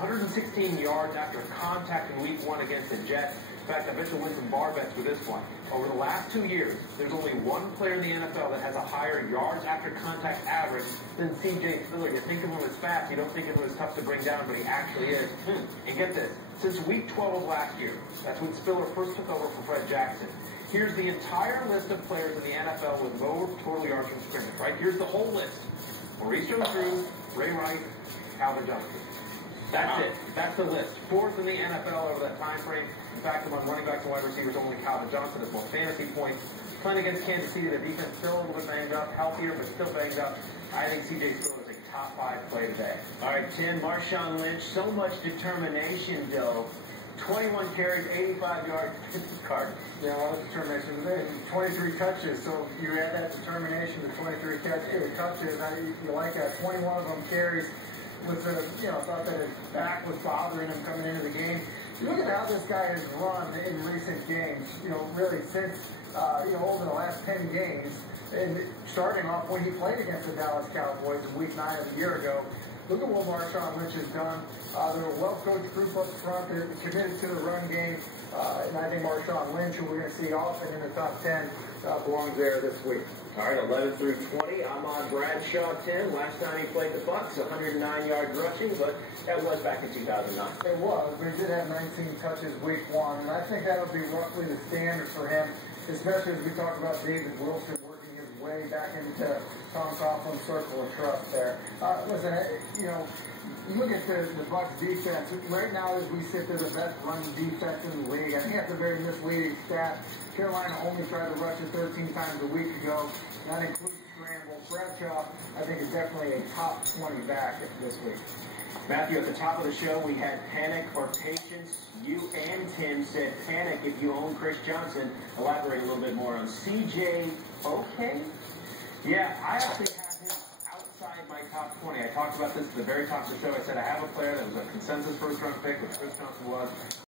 116 yards after contact in week 1 against the Jets. In fact, I bet you'll win some bar bets with this one. Over the last 2 years, there's only one player in the NFL that has a higher yards after contact average than C.J. Spiller. You think of him as fast, you don't think of him as tough to bring down, but he actually is. And get this, since week 12 of last year, that's when Spiller first took over for Fred Jackson. Here's the entire list of players in the NFL with lower total yards from scrimmage, right? Here's the whole list. Maurice Jones-Drew, Ray Rice, Calvin Johnson. That's it. That's the list. Fourth in the NFL over that time frame. In fact, among running backs and wide receivers, only Calvin Johnson has more fantasy points. Playing against Kansas City, their defense still a little bit banged up, healthier, but still banged up. I think C.J. Spiller is a top 5 play today. All right, Tim, Marshawn Lynch, so much determination, though. 21 carries, 85 yards, Cardinals. Yeah, a lot of determination. 23 touches, so you add that determination to 23 touches. You like that. 21 of them carries with the, thought that his back was bothering him coming into the game. Look at how this guy has run in recent games, really since, over the last 10 games. And starting off when he played against the Dallas Cowboys in week 9 of a year ago. Look at what Marshawn Lynch has done. They're a well-coached group up front. They're committed to the run game. And I think Marshawn Lynch, who we're going to see often in the top 10, belongs there this week. All right, 11 through 20. Ahmad Bradshaw, Tim. Last time he played the Bucs, 109 yards rushing, but that was back in 2009. It was, but he did have 19 touches week 1. And I think that'll be roughly the standard for him, especially as we talk about David Wilson working his way back into Tom Coughlin's circle of trust there. Listen, you look at the Bucs defense. Right now, as we sit there, the best run defense in the league. I think that's a very misleading stat. Carolina only tried to rush it 13 times a week ago. That includes scramble. Bradshaw, I think, is definitely a top 20 back this week. Matthew, at the top of the show, we had panic or patience. You and Tim said panic if you own Chris Johnson. Elaborate a little bit more on C.J. Okay? Yeah, I actually have him outside my top 20. I talked about this at the very top of the show. I said I have a player that was a consensus first-round pick, which Chris Johnson was.